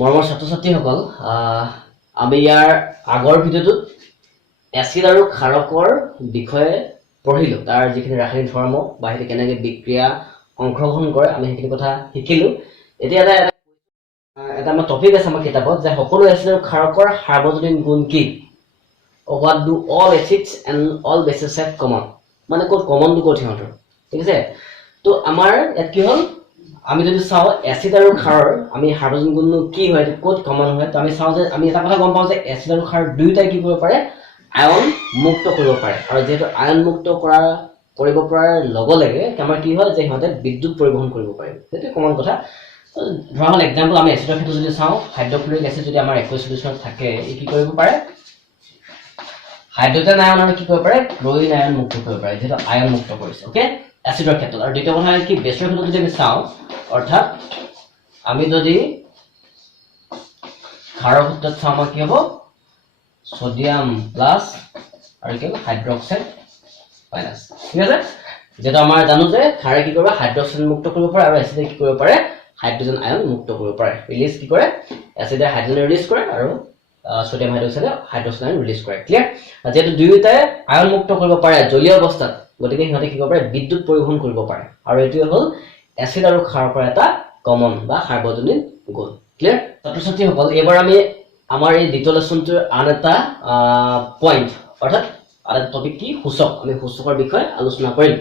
মৰমৰ ছাত্ৰ-ছাত্ৰীসকল, আমি ইয়াৰ আগৰ ভিডিঅ'টোত এচিড আৰু ক্ষাৰকৰ বিষয়ে পঢ়িলো। তাৰ যিখিনি ৰাসায়নিক ধৰ্ম বা সেইটো কেনেকৈ বিক্ৰিয়া অংশগ্ৰহণ কৰে আমি সেইখিনি কথা শিকিলো। এতিয়া এটা আমাৰ টপিক আছে আমাৰ কিতাপত যে সকলো এচিড আৰু ক্ষাৰকৰ সাৰ্বজনীন গুণ কি? What do all acids and all bases have common? মানে ক'ত কমনটো ক'ত সিহঁতৰ, ঠিক আছে? তো আমাৰ ইয়াত কি হ'ল, আমি যদি চাওঁ এচিড আৰু ক্ষাৰৰ আমি হাইড্ৰজেন গুণটো কি হয়, ক'ত কমন হয়, তো আমি চাওঁ যে আমি এটা কথা গম পাওঁ যে এচিড আৰু ক্ষাৰ দুয়োটাই কি কৰিব পাৰে, আয়ন মুক্ত কৰিব পাৰে। আৰু যেহেতু আয়ন মুক্ত কৰিব পৰাৰ লগে লগে আমাৰ কি হয় যে সিহঁতে বিদ্যুৎ পৰিবহন কৰিব পাৰে। সেইটো কমন কথা। ধৰা হ'ল এক্সাম্পল আমি এচিডৰ ক্ষেত্ৰত যদি চাওঁ, হাইড্ৰক্লৰিক এচিড যদি আমাৰ একোয়াছ সলিউশ্যনত থাকে, ই কি কৰিব পাৰে, হাইড্ৰজেন আয়ন আৰু কি কৰিব পাৰে, ক্লৰিন আয়ন মুক্ত কৰিব পাৰে, যেহেতু আয়ন মুক্ত কৰিছে। ওকে, এচিডৰ ক্ষেত্ৰত। আৰু দ্বিতীয় কথা কি, বেছৰ ক্ষেত্ৰত যদি আমি চাওঁ, অৰ্থাৎ আমি যদি ক্ষাৰৰ ক্ষেত্ৰত চাওঁ আমাৰ কি হ'ব, সোডিয়াম প্লাছ আৰু কি হ'ব, হাইড্ৰক্সাইড মাইনাছ। ঠিক আছে, যেহেতু আমাৰ জানো যে ক্ষাৰে কি কৰিব, হাইড্ৰক্সাইড মুক্ত কৰিব পাৰে আৰু এচিডে কি কৰিব পাৰে, হাইড্ৰজেন আয়ন মুক্ত কৰিব পাৰে। ৰিলিজ কি কৰে, এচিডে হাইড্ৰজেন ৰিলিজ কৰে আৰু সোডিয়াম হাইড্ৰক্সাইডে হাইড্ৰক্সাইড আয়ন ৰিলিজ কৰে। ক্লিয়াৰ? যেহেতু দুয়োটাই আয়ন মুক্ত কৰিব পাৰে জলীয় অৱস্থাত, গতিকে সিহঁতে কি কৰিব পাৰে, বিদ্যুৎ পৰিবহন কৰিব পাৰে। আৰু এইটোৱে হ'ল এচিড আৰু ক্ষাৰৰ এটা কমন বা সাৰ্বজনীন গুণ। ক্লিয়াৰ? ছাত্ৰ-ছাত্ৰীসকল, এইবাৰ আমি আমাৰ এই দ্বিতীয় লেচনটোৰ আন এটা পইণ্ট, অৰ্থাৎ আন এটা টপিক কি, সূচক। আমি সূচকৰ বিষয়ে আলোচনা কৰিম।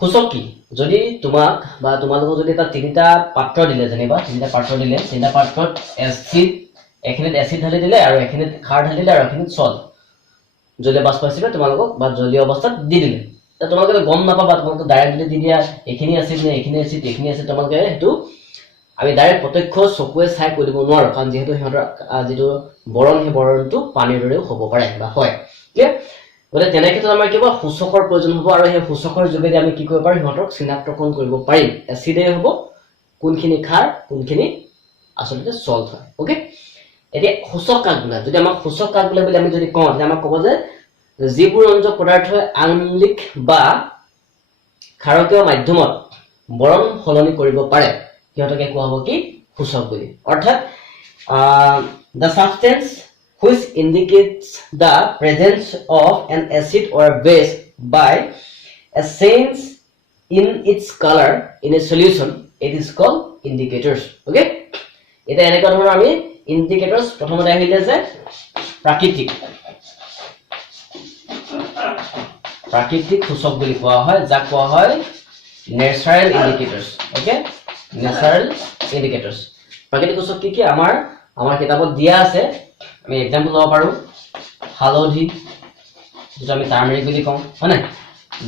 সূচক কি? যদি তোমাক বা তোমালোকক যদি এটা তিনিটা পাত্ৰ দিলে, যেনিবা তিনিটা পাত্ৰ দিলে, তিনিটা পাত্ৰত এচিড, এখিনিত এচিড ঢালি দিলে আৰু এখিনিত ক্ষাৰ ঢালি দিলে আৰু এখিনিত সল্ট, জলীয় বাষ্প হিচাপে তোমালোকক বা জলীয় অৱস্থাত দি দিলে, তোমালোকে গম নাপাবা, তোমালোকে ডাইৰেক্ট যদি দি দিয়া এইখিনি এচিড নে এইখিনি এচিড এইখিনি এচিড, তোমালোকে সেইটো আমি ডাইৰেক্ট প্ৰত্যক্ষ চকুৱে চাই কৈ দিব নোৱাৰো, কাৰণ যিহেতু সিহঁতৰ যিটো বৰণ, সেই বৰণটো পানীৰ দৰেও হ'ব পাৰে বা হয়। গতিকে তেনে ক্ষেত্ৰত আমাৰ কিবা সূচকৰ প্ৰয়োজন হ'ব, আৰু সেই সূচকৰ যোগেদি আমি কি কৰিব পাৰিম, সিহঁতক চিনাক্তকৰণ কৰিব পাৰিম। এচিডে হ'ব, কোনখিনি ক্ষাৰ কোনখিনি আচলতে সল্ট হয়। ওকে, এতিয়া সূচক কাক বোলে, যদি আমাক সূচক কাক বোলে বুলি আমি যদি কওঁ, তেতিয়া আমাক ক'ব যে যিবোৰ ৰঞ্জক পদাৰ্থই আণৱিক বা ক্ষাৰকীয় মাধ্যমত বৰণ সলনি কৰিব পাৰে, সিহঁতকে কোৱা হ'ব কি, সূচক বুলি। অৰ্থাৎ the substance which indicates the presence of an acid or base by a change in its color in a solution, it is called indicators. Okay, এটা এনেকুৱা ধৰণৰ আমি indicators প্ৰথমতে আহিলে যে প্ৰাকৃতিক সূচক বুলি কোৱা হয়, যাক কোৱা হয় নেচাৰেল ইণ্ডিকেটৰ্ছ। Okay, natural ইণ্ডিকেটৰ্ছ। প্ৰাকৃতিক সূচক কি কি আমাৰ কিতাপত দিয়া আছে, আমি এক্সাম্পল ল'ব পাৰো, হালধি, যিটো আমি টাৰ্মেৰিক বুলি কওঁ, হয় নাই?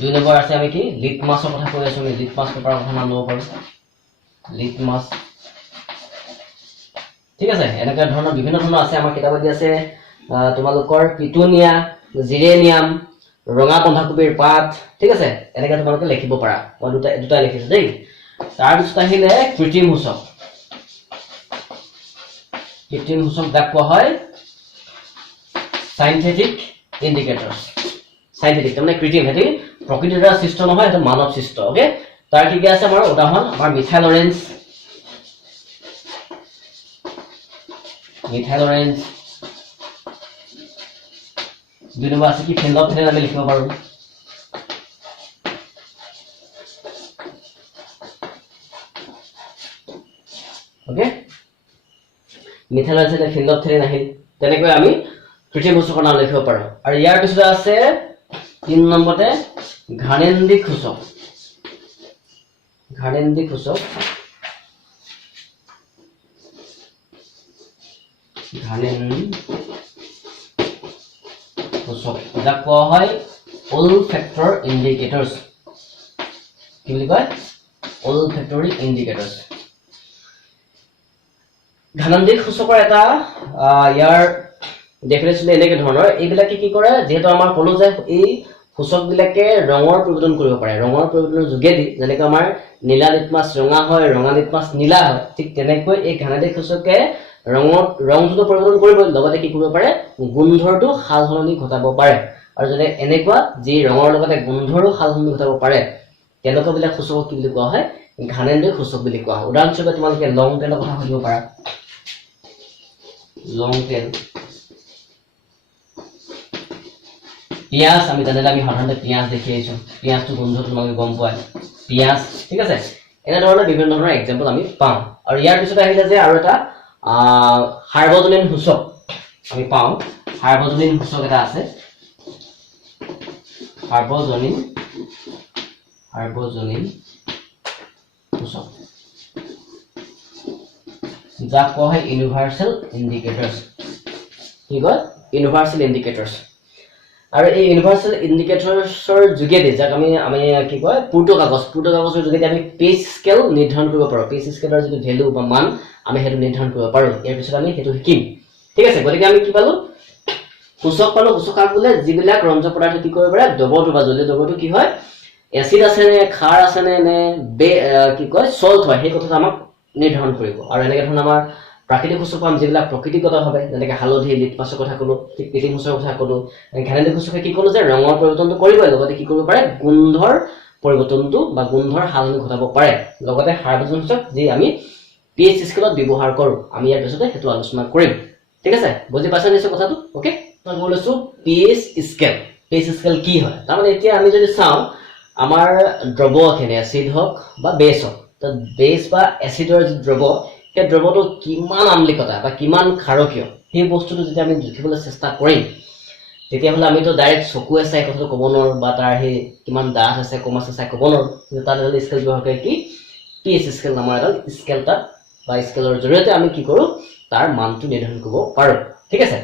2 নম্বৰ আছে আমি কি, লিটমাছৰ কথা কৈ আছো, আমি লিটমাছ পেপাৰৰ কথা নাম ল'ব পাৰো, লিটমাছ। ঠিক আছে, এনেকুৱা ধৰণৰ বিভিন্ন ধৰণৰ আছে আমাৰ কিতাপত দিয়া আছে। তোমালোকৰ পিটুনিয়া, জিৰেনিয়াম, ৰঙা বন্ধাকবিৰ পাত, ঠিক আছে, এনেকৈ তোমালোকে লিখিব পাৰা। মই দুটা লিখিছো দেই। তাৰপিছত আহিলে কৃত্ৰিম সূচক। কৃত্ৰিম সূচক যাক কোৱা হয় সাইন্থেটিক ইণ্ডিকেটৰ্ছ। সাইন্থেটিক তাৰমানে কৃত্ৰিম, সেইটো প্ৰকৃতিৰ দ্বাৰা সৃষ্ট নহয়, সেইটো মানৱ সৃষ্ট। ওকে, তাৰ কি কি আছে আমাৰ উদাহৰণ, আমাৰ মিথাইল অৰেঞ্জ, দুই নম্বৰ আছে কি, ফেনলফথেলিন আমি লিখিব পাৰো। ওকে, মিথাইল অৰেঞ্জ, ফেনলফথেলিন আহিল। তেনেকৈ আমি কৃত্ৰিম সূচকৰ নাম লিখিব পাৰো। আৰু ইয়াৰ পিছতে আছে 3 নম্বৰতে ঘানেন্দ্ৰিক সূচক। ঘানেন্দ্ৰিক সূচক, যাক কোৱা হয় olfactor indicators। কি বুলি কয়, olfactory indicators। ঘানেন্দ্ৰিক সূচকৰ এটা ইয়াৰ ডেফিনেশ্যন এনেকে ধৰণৰ, এইবিলাকে কি কৰে, যিহেতু আমাৰ ক'লো যে এই সূচক বিলাকে ৰঙৰ পৰিৱৰ্তন কৰিব পাৰে, ৰঙৰ পৰিৱৰ্তনৰ যোগেদি, যেনেকৈ আমাৰ নীলা লিটমাছ ৰঙা হয়, ৰঙা লিটমাছ নীলা হয়, ঠিক তেনেকৈ এই ঘানেন্দ্ৰিক সূচকে ৰংটো পৰিৱৰ্তন কৰিব, লগতে কি কৰিব পাৰে, গোন্ধৰটো সাল সলনি ঘটাব পাৰে। আৰু যদি এনেকুৱা যি ৰঙৰ লগতে গোন্ধৰো সাল সলনি ঘটাব পাৰে, তেনেকুৱা বিলাক সূচকক কি বুলি কোৱা হয়, ঘানেন্দ্ৰিক সূচক বুলি কোৱা হয়। উদাহৰণস্বৰূপে তোমালোকে লং তেলৰ কথা সুধিব পাৰা, লং টেল পিয়াজ আমি জানিলে আমি সাধাৰণতে পিয়াজ দেখি আহিছো পিয়াজটো গোন্ধটো তোমালোকে গম পোৱা পিয়াজ ঠিক আছে এনে ধৰণৰ বিভিন্ন ধৰণৰ এক্সাম্পল আমি পাওঁ আৰু ইয়াৰ পিছত আহিলে যে আৰু এটা সাৰ্বজনীন সূচক আমি পাওঁ সাৰ্বজনীন সূচক এটা আছে সাৰ্বজনীন সূচক যাক কোৱা হয় ইউনিভাৰ্সেল ইণ্ডিকেটৰ্ছ কি কয় ইউনিভাৰ্সেল ইণ্ডিকেটৰ্ছ আৰু এই ইউনিভাৰ্সেল ইণ্ডিকেটৰ্ছৰ যোগেদি যাক আমি কি কয় পূৰ্ত কাগজৰ যোগেদি আমি পেজ স্কেল নিৰ্ধাৰণ কৰিব পাৰোঁ পেজ স্কেলৰ যিটো ভ্যালু বা মান আমি সেইটো নিৰ্ধাৰণ কৰিব পাৰোঁ ইয়াৰ পিছত আমি সেইটো শিকিম ঠিক আছে গতিকে আমি কি পালো সূচক পালো সূচকাক বোলে যিবিলাক ৰঞ্জক পদাৰ্থ কি কৰিব পাৰে দ্ৰৱটো বা জলীয় দ্ৰৱটো কি হয় এসিড আছে নে ক্ষাৰ আছে নে কি কয় সল্ট হয় সেই কথাটো আমাক নিৰ্ধাৰণ কৰিব আৰু এনেকৈ ধৰণৰ আমাৰ প্ৰাকৃতিক সূচক পাম যিবিলাক প্ৰকৃতিগতভাৱে যেনেকৈ হালধি লিটমাছৰ কথা ক'লো ঠিক কৃত্ৰিম সূচকৰ কথা ক'লো ঘানেলিক সূচকে কি ক'লো যে ৰঙৰ পৰিৱৰ্তনটো কৰিবই লগতে কি কৰিব পাৰে গোন্ধৰ পৰিৱৰ্তনটো বা গোন্ধৰ সালনি ঘটাব পাৰে লগতে সাৰ্বজনীন সূচক যি আমি পিএইচ স্কেলত ব্যৱহাৰ কৰোঁ আমি ইয়াৰ পিছতে সেইটো আলোচনা কৰিম ঠিক আছে বুজি পাইছা নিশ্চয় কথাটো ওকে মই কৈছো পিএইচ স্কেল কি হয় তাৰমানে এতিয়া আমি যদি চাওঁ আমাৰ দ্ৰৱখিনি এচিড হওক বা বেছ হওক তো বেছ বা এচিডৰ যি দ্ৰৱ সেই দ্ৰৱটো কিমান আম্লিকতা বা কিমান ক্ষাৰকীয় সেই বস্তুটো যেতিয়া আমি লিখিবলৈ চেষ্টা কৰিম তেতিয়াহ'লে আমিতো ডাইৰেক্ট চকুৱে চাই কথাটো ক'ব নোৱাৰোঁ বা তাৰ সেই কিমান ডাঠ আছে কম আছে চাই ক'ব নোৱাৰোঁ কিন্তু তাত এডাল স্কেল ব্যৱহাৰ কৰে কি পিএইচ স্কেল নামৰ এডাল স্কেল তাত বা স্কেলৰ জৰিয়তে আমি কি কৰোঁ তাৰ মানটো নিৰ্ধাৰণ কৰিব পাৰোঁ ঠিক আছে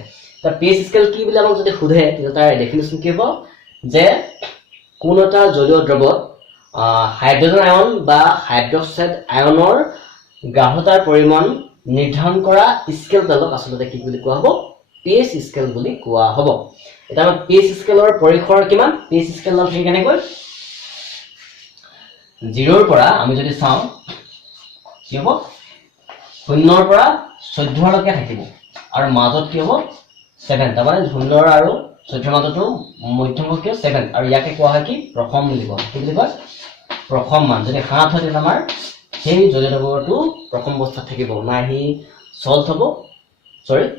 তাৰ পিএইচ স্কেল কি বুলি আমাক যদি সোধে তেতিয়া তাৰ ডেফিনেশ্যন কি হ'ব যে কোনো এটা জলীয় দ্ৰৱত হাইড্ৰজেন আয়ন বা হাইড্ৰক্সাইড আয়নৰ গাঢ়তাৰ পৰিমাণ নিৰ্ধাৰণ কৰা স্কেলডালক আচলতে কি বুলি কোৱা হ'ব পিএইচ স্কেল বুলি কোৱা হ'ব এটা আমাৰ পিএইচ স্কেলৰ পৰিসৰ কিমান পিএইচ স্কেলৰ ঠিক কেনেকৈ 0 ৰ পৰা আমি যদি চাওঁ কি হ'ব 0 ৰ পৰা 14 লৈকে থাকিব আৰু মাজত কি হ'ব 7 তাৰমানে 0 আৰু 14 মাজতো মধ্যমক কি 7 আৰু ইয়াকে কোৱা হয় কি প্ৰথম বুলি কোৱা কি বুলি কয় প্ৰথম মান যদি 7 হয় তেতিয়া আমাৰ সেই জলীয় দ্ৰৱটো প্ৰথম অৱস্থাত থাকিব না হি সল্ট হ'ব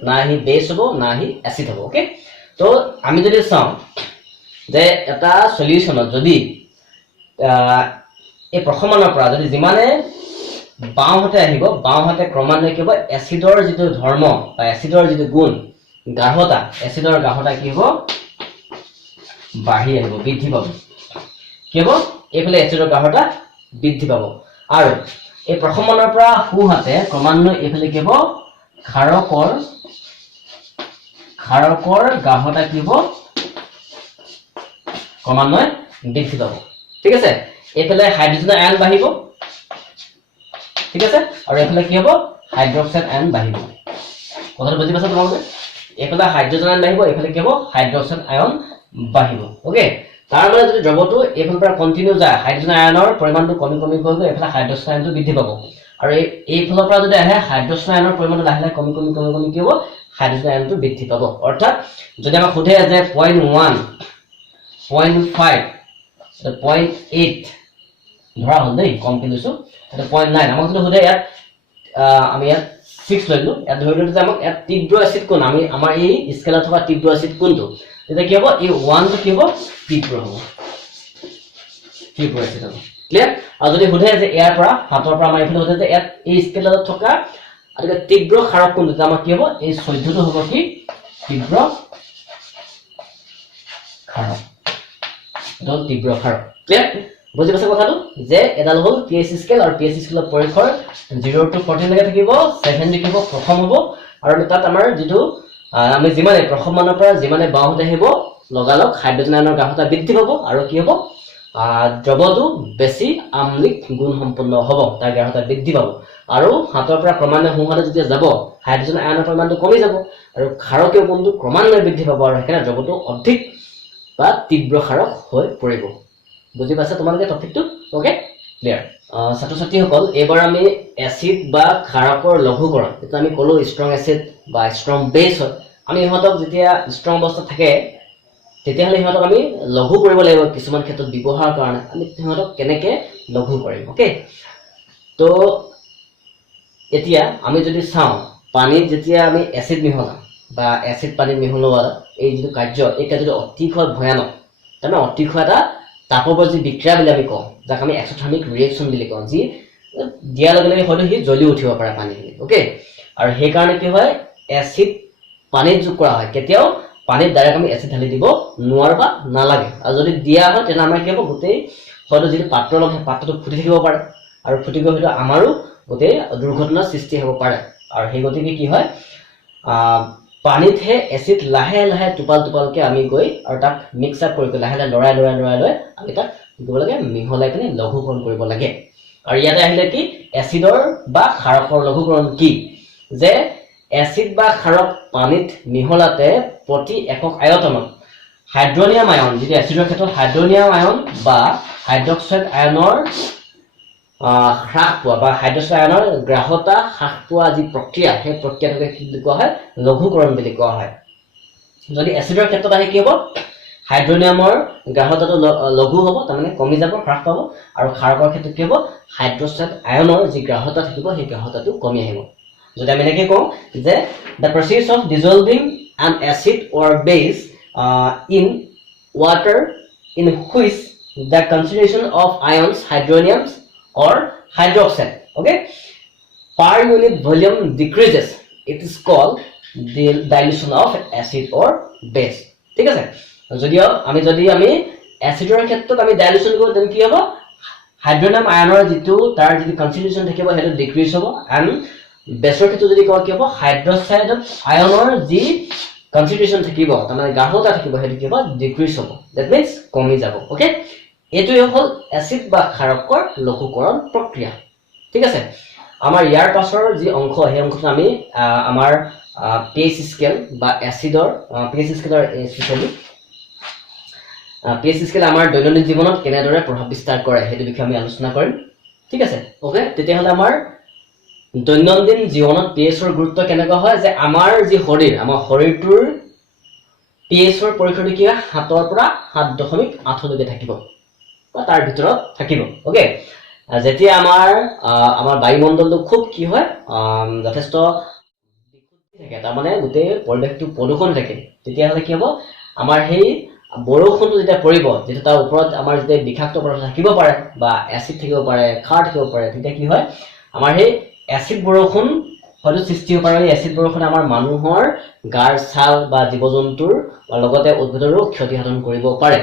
না হি বেছ হ'ব না হি এচিড হ'ব ওকে তো আমি যদি চাওঁ যে এটা সলিউশনত যদি এই প্ৰথম মানৰ পৰা যদি যিমানে বাওঁহাতে আহিব বাওঁহাতে ক্ৰমান্বয়ে কি হ'ব এচিডৰ যিটো ধৰ্ম বা এচিডৰ যিটো গুণ গাঢ়তা এচিডৰ গাঢ়তা কি হ'ব বাঢ়ি আহিব বৃদ্ধি পাব কি হ'ব এইফালে এচিডৰ গাঢ়তা বৃদ্ধি পাব আৰু এই প্ৰথম মানৰ পৰা সোঁহাতে ক্ৰমান্বয়ে এইফালে কি হ'ব ক্ষাৰকৰ গাঢ়তা কি হ'ব ক্ৰমান্বয়ে বৃদ্ধি পাব ঠিক আছে এইফালে হাইড্ৰজেন আয়ন বাঢ়িব ঠিক আছে আৰু এইফালে কি হ'ব হাইড্ৰক্সাইড আয়ন বাঢ়িব কথাটো বুজি পাইছা তোমালোকে এইফালে হাইড্ৰজেন আয়ন বাঢ়িব এইফালে কি হ'ব হাইড্ৰক্সাইড আয়ন বাঢ়িব ওকে তাৰ মানে যদি দ্ৰৱটো এইফালৰ পৰা কন্টিনিউ যায় হাইড্ৰজেন আয়নৰ পৰিমাণটো কমি গৈ এইফালে হাইড্ৰক্সাইড আয়নটো বৃদ্ধি পাব আৰু এইফালৰ পৰা যদি আহে হাইড্ৰক্সাইড আয়নৰ পৰিমাণটো লাহে লাহে কমি কি হ'ব হাইড্ৰজেন আয়নটো বৃদ্ধি পাব অৰ্থাৎ যদি আমাক সোধে যে 0.1 0.5 0.8 ধৰা হ'ল দেই কমকে লৈছো এটা 0.9 আমাক যদি সোধে ইয়াত আমি ইয়াত 6 লৈলো ইয়াত ধৰি ললো যে আমাক ইয়াত তীব্ৰ এচিড কোন আমি আমাৰ এই স্কেলত থকা তীব্ৰ এচিড কোনটো তেতিয়া কি হ'ব এই 1 টো কি হ'ব তীব্ৰ হ'ব তীব্ৰ এচিড হ'ব ক্লিয়াৰ আৰু যদি সোধে যে ইয়াৰ পৰা হাতৰ পৰা আমাৰ এইফালে সোধে যে ইয়াত এই স্কেলত থকা আটাইতকৈ তীব্ৰ ক্ষাৰক কোনটো তেতিয়া আমাৰ কি হ'ব এই 14 টো হ'ব কি তীব্ৰ ক্ষাৰক এটা তীব্ৰ ক্ষাৰক ক্লিয়াৰ বুজি পাইছা কথাটো যে এডাল হ'ল পিএইচ স্কেল আৰু পিএইচ স্কেলৰ পৰিসৰ 0 to 14 লৈকে থাকিব 7 লিখিব প্ৰথম হ'ব আৰু তাত আমাৰ যিটো আমি যিমানে প্ৰথম মানৰ পৰা যিমানে বাওঁহাতে আহিব লগালগ হাইড্ৰজেন আয়নৰ গাঢ়তা বৃদ্ধি পাব আৰু কি হ'ব দ্ৰৱটো বেছি আম্লিক গুণ সম্পন্ন হ'ব তাৰ গাঢ়তা বৃদ্ধি পাব আৰু হাতৰ পৰা ক্ৰমান্বয়ে সোঁহাতে যেতিয়া যাব হাইড্ৰজেন আয়নৰ পৰিমাণটো কমি যাব আৰু ক্ষাৰকীয় গুণটো ক্ৰমান্বয়ে বৃদ্ধি পাব আৰু সেইকাৰণে দ্ৰৱটো অধিক বা তীব্ৰ ক্ষাৰক হৈ পৰিব বুজি পাইছা তোমালোকে টপিকটো ওকে ক্লিয়াৰ ছাত্ৰ ছাত্ৰীসকল এবাৰ আমি এচিড বা ক্ষাৰকৰ লঘুকৰণ যেটা আমি ক'লো ষ্ট্ৰং এচিড বা ষ্ট্ৰং বেছ হয় আমি ইহঁতক যেতিয়া ষ্ট্ৰং অৱস্থাত থাকে তেতিয়াহ'লে ইহঁতক আমি লঘু কৰিব লাগিব কিছুমান ক্ষেত্ৰত ব্যৱহাৰ কাৰণে আমি ইহঁতক কেনেকৈ লঘু কৰিম ওকে তো এতিয়া আমি যদি চাওঁ পানীত যেতিয়া আমি এচিড মিহলাম বা এচিড পানীত মিহলোৱা এই যিটো কাৰ্য এই কাৰ্যটো অতিশয় ভয়ানক তাৰমানে অতিশয় এটা তাপৱৰ্তী বিক্ৰিয়া বুলি আমি কওঁ যাক আমি এক্সোথাৰ্মিক ৰিয়েকশ্যন বুলি কওঁ যি দিয়াৰ লগে লগে হয়তো সি জ্বলি উঠিব পাৰে পানীখিনি ওকে আৰু সেইকাৰণে কি হয় এচিড পানীত যোগ কৰা হয় কেতিয়াও পানীত ডাইৰেক্ট আমি এচিড ঢালি দিব নোৱাৰো বা নালাগে আৰু যদি দিয়া হয় তেনে আমাৰ কি হ'ব গোটেই হয়তো যিটো পাত্ৰ লগ সেই পাত্ৰটো ফুটি থাকিব পাৰে আৰু ফুটি গৈ হয়তো আমাৰো গোটেই দুৰ্ঘটনাৰ সৃষ্টি হ'ব পাৰে আৰু সেই গতিকে কি হয় পানীতহে এচিড লাহে লাহে টোপাল টোপালকে আমি গৈ আৰু তাক মিক্স আপ কৰি লাহে লাহে লৰাই লৈ আমি তাক কি কৰিব লাগে মিহলাই পিনে লঘুকৰণ কৰিব লাগে আৰু ইয়াতে আহিলে কি এচিডৰ বা ক্ষাৰকৰ লঘুকৰণ কি যে এচিড বা ক্ষাৰক পানীত মিহলাতে প্ৰতি একক আয়তনত হাইড্ৰনিয়াম আয়ন যিটো এচিডৰ ক্ষেত্ৰত হাইড্ৰনিয়াম আয়ন বা হাইড্ৰক্সাইড আয়নৰ হ্ৰাস পোৱা বা হাইড্ৰক্সাইড আয়নৰ গ্ৰাহতা হ্ৰাস পোৱা যি প্ৰক্ৰিয়া সেই প্ৰক্ৰিয়াটোকে কি বুলি কোৱা হয় লঘুকৰণ বুলি কোৱা হয় যদি এচিডৰ ক্ষেত্ৰত আহে কি হ'ব হাইড্ৰনিয়ামৰ গ্ৰাহতাটো লঘু হ'ব তাৰমানে কমি যাব হ্ৰাস পাব আৰু ক্ষাৰকৰ ক্ষেত্ৰত কি হ'ব হাইড্ৰক্সাইড আয়নৰ যি গ্ৰাহতা থাকিব সেই গ্ৰাহতাটো কমি আহিব যদি আমি এনেকৈ কওঁ যে the process of dissolving an acid or base in water in which the concentration of ions hydroniums or hydroxide okay per unit volume decreases it is called the dilution of acid or base ঠিক আছে যদিও যদি আমি এচিডৰ ক্ষেত্ৰত আমি dilution কৰো তেন কি হ'ব হাইড্ৰনিয়াম আয়নৰ যিটো তাৰ যিটো কনসেন্ট্ৰেচন থাকিব হেতু ডিক্ৰিজ হ'ব এন্ড বেছৰ ক্ষেত্ৰত যদি কোৱা কি হ'ব হাইড্ৰক্সাইড আয়নৰ যি কনসেন্ট্ৰেচন থাকিব তাৰমানে গাঢ়তা থাকিব হেতু কি হ'ব ডিক্ৰিজ হ'ব দ্যাট মিন্স কমি যাব ওকে এটোই হ'ল এচিড বা ক্ষাৰকৰ লঘুকৰণ প্ৰক্ৰিয়া ঠিক আছে আমাৰ ইয়াৰ পাছৰ যি অংশ সেই অংশটো আমি আমাৰ pH স্কেল বা এচিডৰ pH স্কেলৰ স্পেশালি pH স্কেল আমাৰ দৈনন্দিন জীৱনত কেনেদৰে প্ৰভাৱ বিস্তাৰ কৰে হেতু বিষয়ে আমি আলোচনা কৰিম ঠিক আছে ওকে তেতিয়াহ'লে আমাৰ দৈনন্দিন জীৱনত pH ৰ গুৰুত্ব কেনেকুৱা হয় যে আমাৰ যি শৰীৰ আমাৰ শৰীৰটোৰ pH ৰ পৰীক্ষাটো কি হয় 7 ৰ পৰা 7.8 লৈকে থাকিব বা তাৰ ভিতৰত থাকিব ওকে যেতিয়া আমাৰ বায়ুমণ্ডলটো খুব কি হয় যথেষ্ট থাকে তাৰমানে গোটেই পৰিৱেশটো প্ৰদূষণ থাকে তেতিয়াহ'লে কি হ'ব আমাৰ সেই বৰষুণটো যেতিয়া পৰিব যেতিয়া তাৰ ওপৰত আমাৰ যেতিয়া বিষাক্ত পদাৰ্থ থাকিব পাৰে বা এচিড থাকিব পাৰে ক্ষাৰ থাকিব পাৰে তেতিয়া কি হয় আমাৰ সেই এচিড বৰষুণ হয়তো সৃষ্টি হ'ব পাৰে এচিড বৰষুণ আমাৰ মানুহৰ গাৰ ছাল বা জীৱ-জন্তুৰ লগতে উদ্ভিদৰো ক্ষতি সাধন কৰিব পাৰে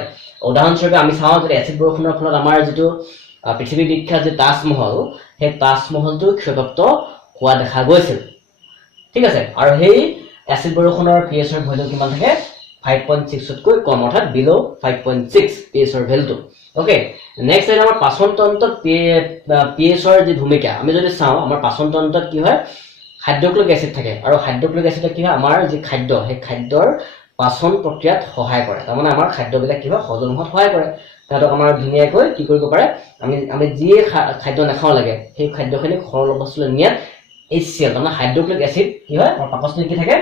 উদাহৰণস্বৰূপে আমি চাওঁ যে এচিড বৰষুণৰ ফলত আমাৰ যিটো পৃথিৱী বিখ্যাত যে তাজমহল সেই তাজমহলটো ক্ষতিগ্ৰস্ত হোৱা দেখা গৈছিল ঠিক আছে আৰু সেই এচিড বৰষুণৰ pH ৰ ভ্যালু কিমান থাকে 5.6 তকৈ কম অৰ্থাৎ বিলো 5.6 pH ৰ ভ্যালুটো ওকে নেক্সট আছে আমাৰ পাচন তন্ত্ৰত pH ৰ যি ভূমিকা আমি যদি চাওঁ আমাৰ পাচন তন্ত্ৰত কি হয় হাইড্ৰক্লোৰিক এচিড থাকে আৰু হাইড্ৰক্লোৰিক এচিড কি হয় আমাৰ যি খাদ্য সেই খাদ্যৰ পাচন প্ৰক্ৰিয়াত সহায় কৰে তাৰমানে আমাৰ খাদ্যবিলাক কি হয় হজম হোৱাত সহায় কৰে তাতো আমাৰ ধুনীয়াকৈ কি কৰিব পাৰে আমি যি খাদ্য নাখাও লাগে সেই খাদ্যখিনি সৰল অৱস্থালৈ নিয়াত HCl মানে হাইড্ৰক্লোৰিক এচিড কি হয় আমাৰ পাকস্থলীত কি থাকে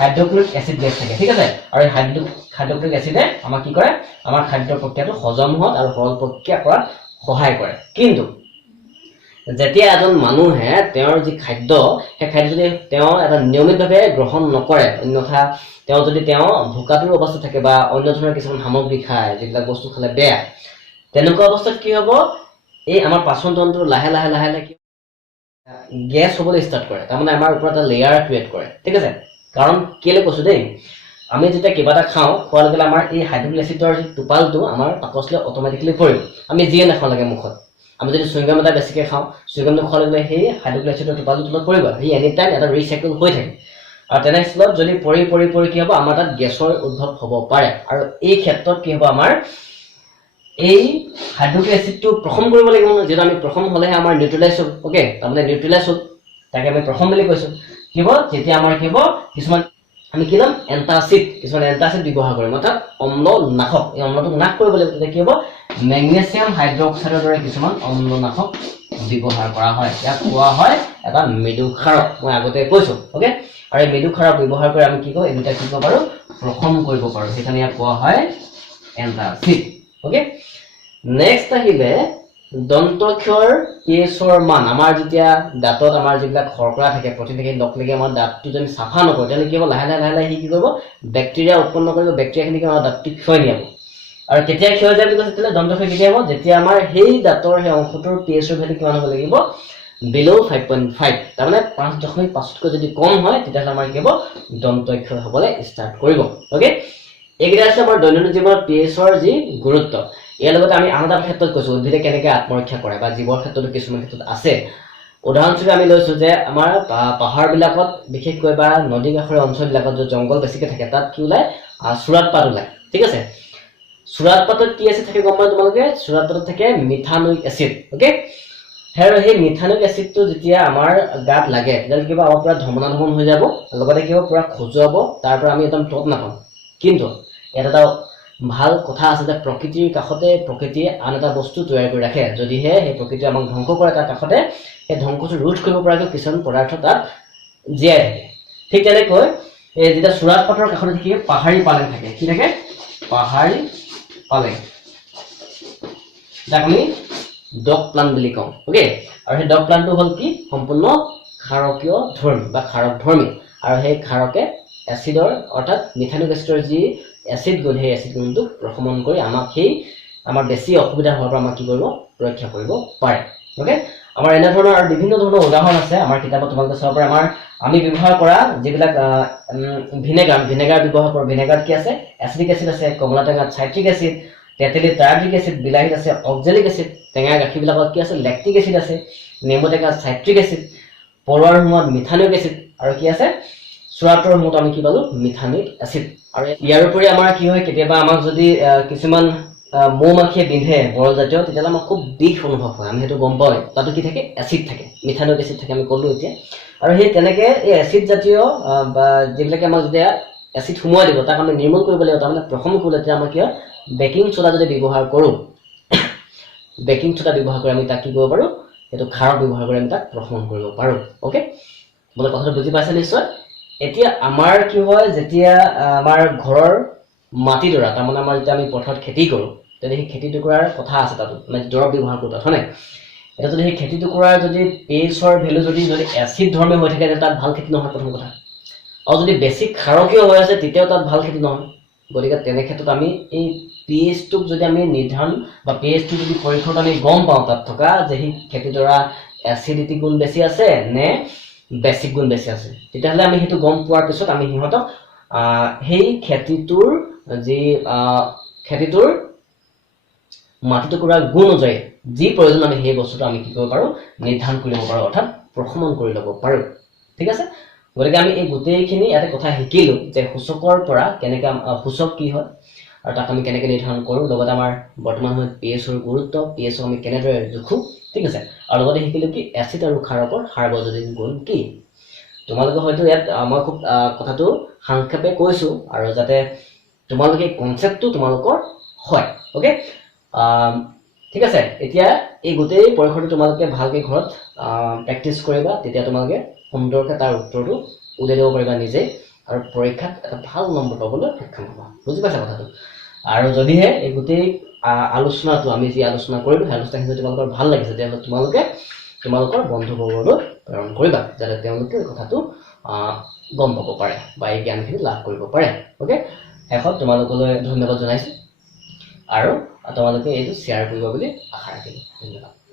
হাইড্ৰক্লোৰিক এচিড গেছ থাকে ঠিক আছে আৰু এই হাইড্ৰক্লোৰিক এচিডে আমাক কি কৰে আমাৰ খাদ্য প্ৰক্ৰিয়াটো হজম হোৱাত আৰু সৰল প্ৰক্ৰিয়া কৰাত সহায় কৰে কিন্তু যেতিয়া এজন মানুহে তেওঁৰ যি খাদ্য সেই খাদ্য যদি তেওঁ এটা নিয়মিতভাৱে গ্ৰহণ নকৰে অন্যথা তেওঁ যদি ভোকাতুৰ অৱস্থা থাকে বা অন্য ধৰণৰ কিছুমান সামগ্ৰী খায় যিবিলাক বস্তু খালে বেয়া তেনেকুৱা অৱস্থাত কি হ'ব এই আমাৰ পাচন তন্ত্ৰ লাহে লাহে গেছ হ'বলৈ ষ্টাৰ্ট কৰে তাৰমানে আমাৰ ওপৰত এটা লেয়াৰ ক্ৰিয়েট কৰে ঠিক আছে কাৰণ কেলে কৈছো দেই আমি যেতিয়া কিবা এটা খাওঁ খোৱাৰ লগে আমাৰ এই হাইড্ৰক্লোৰিক এচিডৰ যি টোপালটো আমাৰ পাকস্থলীত অটোমেটিক্যালি পৰিব আমি যিয়ে নাখাওঁ লাগে মুখত আমি যদি চুইংগাম এটা বেছিকৈ খাওঁ চুইংগামটো খোৱাৰ লগে সেই হাইড্ৰক্লোৰিক এচিডৰ টোপালটো তলত পৰিব সি এনি টাইম এটা ৰিচাইকেল হৈ থাকে আৰু তেনেস্থলত যদি পৰি কি হ'ব আমাৰ তাত গেছৰ উদ্ভৱ হ'ব পাৰে আৰু এই ক্ষেত্ৰত কি হ'ব আমাৰ এই হাইড্ৰক্লোৰিক এচিডটো প্ৰথম কৰিব লাগিব যেটা আমি প্ৰথম হলেহে আমাৰ নিউট্ৰেলাইজ হ'ব ওকে তাৰমানে নিউট্ৰেলাইজ হ'ব তাকে আমি প্ৰথম বুলি কৈছো কি হ'ব যেতিয়া আমাৰ কি হ'ব কিছুমান আমি কি ল'ম এন্টাসিড কিছুমান এন্টাসিড ব্যৱহাৰ কৰিম অৰ্থাৎ অম্ল নাশক এই অম্লটো নাশ কৰিব লাগিব তেতিয়া কি হ'ব মেগনেছিয়াম হাইড্ৰক্সাইডৰ দৰে কিছুমান অম্ল নাশক ব্যৱহাৰ কৰা হয় ইয়াক কোৱা হয় এটা মৃদু ক্ষাৰক মই আগতে কৈছো ওকে আৰু এই মৃদু ক্ষাৰক ব্যৱহাৰ কৰি আমি কি কৰো এই দুটা কি কৰিব পাৰো প্ৰথম কৰিব পাৰো সেইকাৰণে ইয়াক কোৱা হয় এন্টাসিড ওকে নেক্সট আহিলে দন্তক্ষৰ পিএইচৰ মান আমাৰ যেতিয়া দাঁতত আমাৰ যিবিলাক শৰ্কৰা থাকে প্ৰটিন থাকে লগ লাগি আমাৰ দাঁতটো যদি চাফা নকৰে তেতিয়াহ'লে কি হ'ব লাহে লাহে সি কি কৰিব বেক্টেৰিয়া উৎপন্ন কৰিব বেক্টেৰিয়াখিনিকে আমাৰ দাঁতটো ক্ষয় নিয়াব আৰু কেতিয়া ক্ষয় যায় বুলি কৈছে তেতিয়াহ'লে দন্তক্ষয় কেতিয়া হ'ব যেতিয়া আমাৰ সেই দাঁতৰ সেই অংশটোৰ পিএইচৰ ভেলু কিমান হ'ব লাগিব below 5.5 তাৰমানে 5.5তকৈ যদি কম হয় তেতিয়াহ'লে আমাৰ কি হ'ব দন্তক্ষয় হ'বলৈ ষ্টাৰ্ট কৰিব ওকে এইকেইটা আছে আমাৰ দৈনন্দিন জীৱনত পিএইচৰ যি গুৰুত্ব ইয়াৰ লগতে আমি আন এটা ক্ষেত্ৰত কৈছো উদ্ভিদে কেনেকৈ আত্মৰক্ষা কৰে বা জীৱৰ ক্ষেত্ৰতো কিছুমান ক্ষেত্ৰত আছে উদাহৰণস্বৰূপে আমি লৈছো যে আমাৰ পাহাৰবিলাকত বিশেষকৈ বা নদী কাষৰীয়া অঞ্চলবিলাকত যে জংগল বেছিকৈ থাকে তাত কি ওলায় চুৰাট পাত ওলায় ঠিক আছে চুৰাট পাতত কি এচিড থাকে গম পাই তোমালোকে চুৰাট পাতত থাকে মিথানোইক এচিড ওকে আৰু সেই মিথানোইক এচিডটো যেতিয়া আমাৰ গাত লাগে তেতিয়াহ'লে কিবা আমাৰ পুৰা ধমনাধমন হৈ যাব লগতে কিবা পুৰা খজুৱাব তাৰ পৰা আমি একদম তত নাপাম কিন্তু ইয়াত এটা ভাল কথা আছে যে প্ৰকৃতিৰ কাষতে প্ৰকৃতিয়ে আন এটা বস্তু তৈয়াৰ কৰি ৰাখে যদিহে সেই প্ৰকৃতিয়ে আমাক ধ্বংস কৰে তাৰ কাষতে সেই ধ্বংসটো ৰোধ কৰিব পৰাকৈ কিছুমান পদাৰ্থ তাত জীয়াই থাকে ঠিক তেনেকৈ এই যেতিয়া চুৰাট পাতৰ কাষতে কি পাহাৰী পালেং থাকে কি থাকে পাহাৰী পালেং যাক আমি ডগ প্লান্ট বুলি কওঁ ওকে আৰু সেই ডগ প্লান্টটো হ'ল কি সম্পূৰ্ণ ক্ষাৰকীয় ধৰ্মী বা ক্ষাৰক ধৰ্মী আৰু সেই ক্ষাৰকে এচিডৰ অৰ্থাৎ মিথানোইক এচিডৰ যি এচিড গুণ সেই এচিড গুণটো প্ৰশমন কৰি আমাক সেই আমাৰ বেছি অসুবিধা হোৱাৰ পৰা আমাক কি কৰিব ৰক্ষা কৰিব পাৰে ওকে আমাৰ এনে ধৰণৰ আৰু বিভিন্ন ধৰণৰ উদাহৰণ আছে আমাৰ কিতাপত তোমালোকে চাব পাৰে আমাৰ আমি ব্যৱহাৰ কৰা যিবিলাক ভিনেগাৰ ব্যৱহাৰ কৰোঁ ভিনেগাৰত কি আছে এচিডিক এচিড আছে কমলা টেঙাত চাইট্ৰিক এচিড তেতেলীত টাৰ্ট্ৰিক এচিড বিলাহীত আছে অক্সেলিক এচিড টেঙা গাখীৰবিলাকত কি আছে লেক্টিক এচিড আছে নেমু টেঙাত চাইট্ৰিক এচিড পৰুৱাৰ সমূহত মিথানোইক এচিড আৰু কি আছে চুৰাটৰ সমূহত আমি কি পালো মিথানোইক এচিড আৰু ইয়াৰ উপৰি আমাৰ কি হয় কেতিয়াবা আমাক যদি কিছুমান মৌমাখিয়ে বিন্ধে বৰলজাতীয় তেতিয়াহ'লে আমাৰ খুব বিষ অনুভৱ হয় আমি সেইটো গম পাওঁ তাতো কি থাকে এচিড থাকে মিথানোইক এচিড থাকে আমি ক'লো এতিয়া আৰু সেই তেনেকৈ এই এচিড জাতীয় বা যিবিলাকে আমাক যেতিয়া এচিড সোমোৱাই দিব তাক আমি নিৰ্মূল কৰিব লাগিব তাৰমানে প্ৰশমন কৰিবলৈ তেতিয়া আমাৰ কি হয় বেকিং সোডা যদি ব্যৱহাৰ কৰোঁ বেকিং সোডা ব্যৱহাৰ কৰি আমি তাক কি কৰিব পাৰোঁ সেইটো ক্ষাৰক ব্যৱহাৰ কৰি আমি তাক প্ৰশমন কৰিব পাৰোঁ ওকে বোলে কথাটো বুজি পাইছে নিশ্চয় এতিয়া আমাৰ কি হয় যেতিয়া আমাৰ ঘৰৰ মাটিডৰা তাৰমানে আমাৰ যেতিয়া আমি পথাৰত খেতি কৰোঁ তেতিয়া সেই খেতি টুকুৰাৰ কথা আছে তাতো মানে দৰৱ ব্যৱহাৰ কৰোঁ তাত হয় নাই এতিয়া যদি সেই খেতি টুকুৰাৰ যদি পিএইচৰ ভেলু যদি এচিড ধৰ্মী হৈ থাকে তাত ভাল খেতি নহয় প্ৰথম কথা আৰু যদি বেছি ক্ষাৰকীয় হৈ আছে তেতিয়াও তাত ভাল খেতি নহয় গতিকে তেনে ক্ষেত্ৰত আমি এই পিএইচটোক যদি আমি নিৰ্ধাৰণ বা পিএইচটো যদি পৰীক্ষাত আমি গম পাওঁ তাত থকা যে সেই খেতিডৰা এচিডিটি গুণ বেছি আছে নে বেছিক গুণ বেছি আছে তেতিয়াহ'লে আমি সেইটো গম পোৱাৰ পিছত আমি সিহঁতক সেই খেতিটোৰ যি খেতিটোৰ মাটি টুকুৰাৰ গুণ অনুযায়ী যি প্ৰয়োজন আমি সেই বস্তুটো আমি কি কৰিব পাৰোঁ নিৰ্ধাৰণ কৰিব পাৰোঁ অৰ্থাৎ প্ৰশমন কৰি ল'ব পাৰোঁ ঠিক আছে গতিকে আমি এই গোটেইখিনি ইয়াতে কথা শিকিলোঁ যে সূচকৰ পৰা কেনেকৈ সূচক কি হয় আৰু তাক আমি কেনেকৈ নিৰ্ধাৰণ কৰোঁ লগতে আমাৰ বৰ্তমান সময়ত পিএইচৰ গুৰুত্ব পিএইচক আমি কেনেদৰে জোখোঁ ঠিক আছে আৰু লগতে শিকিলোঁ কি এচিড আৰু ক্ষাৰকৰ সাৰ্বজনীন গুণ কি তোমালোকে হয়তো ইয়াত মই খুব কথাটো সংক্ষেপে কৈছোঁ আৰু যাতে তোমালোকে কনচেপ্টটো তোমালোকৰ হয় ওকে ঠিক আছে এতিয়া এই গোটেই পৰীক্ষাটো তোমালোকে ভালকৈ ঘৰত প্ৰেক্টিছ কৰিবা তেতিয়া তোমালোকে সুন্দৰকৈ তাৰ উত্তৰটো উলিয়াই দিব পাৰিবা নিজে আৰু পৰীক্ষাত এটা ভাল নম্বৰ পাবলৈ সক্ষম হ'বা বুজি পাইছা কথাটো আৰু যদিহে এই গোটেই আলোচনাটো আমি যি আলোচনা কৰিলোঁ সেই আলোচনাখিনি যদি তোমালোকৰ ভাল লাগিছে তেতিয়াহ'লে তোমালোকে তোমালোকৰ বন্ধুবৰ্গলৈ প্ৰেৰণ কৰিবা যাতে তেওঁলোকে এই কথাটো গম পাব পাৰে বা এই জ্ঞানখিনি লাভ কৰিব পাৰে ওকে শেষত তোমালোকলৈ ধন্যবাদ জনাইছোঁ আৰু তোমালোকে এইটো শ্বেয়াৰ কৰিব বুলি আশা ৰাখিলোঁ ধন্যবাদ